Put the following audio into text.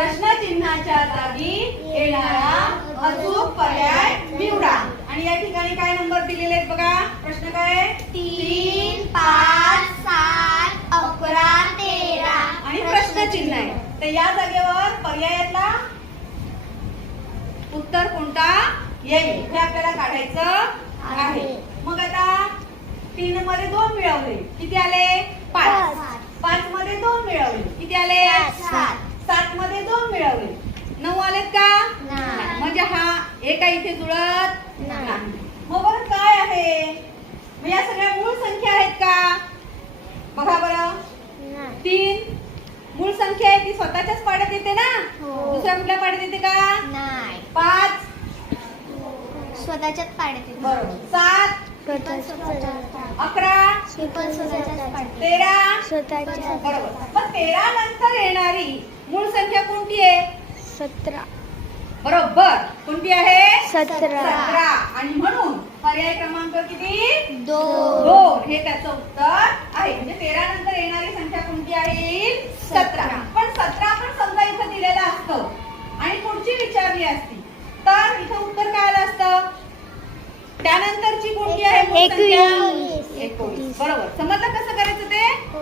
प्रश्नचिन्हाच्या जागी येणारा अचूक पर्याय निवडा. आणि या ठिकाणी काय नंबर दिलेले आहेत बघा. प्रश्न काय? 3, 5, 7, 11, 13 आणि प्रश्नचिन्ह आहे. तर या जागेवर पर्यायातला उत्तर कोणता येईल हे आपल्याला काढायचं आहे. मग आता 3 मध्ये 2 मिळवले किती आले? 5. 5 मध्ये 2 मिळवले किती आले? 7. 7 मध्ये 2 मिळवले 9 आलेत का? नाही. म्हणजे हा एका इथे जुळत नाही. नाही. मग बरं काय आहे? मग या सगळ्या मूळ संख्या आहेत का? बघा बरं. 3 मूळ संख्या आहे ती स्वतःच्याच पाड्यात येते ना. हो. दुसऱ्या कुठल्या पाड्यात येते का? नाही. 5 स्वतःच्याच पाड्यात येते. बरोबर. 7 11 13 बरोबर. मग 13 नंतर येणारी मूळ संख्या कोणती आहे? 17. बरोबर. कोणती आहे? 17. 17. आणि म्हणून पर्याय क्रमांक किती? 2. 2 हे त्याचं उत्तर आहे. म्हणजे 13 नंतर येणारी संख्या कोणती आहे? 17. पण 17 पण समजा इथं दिलेलं असतं आणि पुढची विचारली असती तर इथं उत्तर काय आलं असतं? त्यानंतरची कोणती आहे मूळ संख्या? 21. 21. बरोबर. समजलं कसं करायचं ते? हो.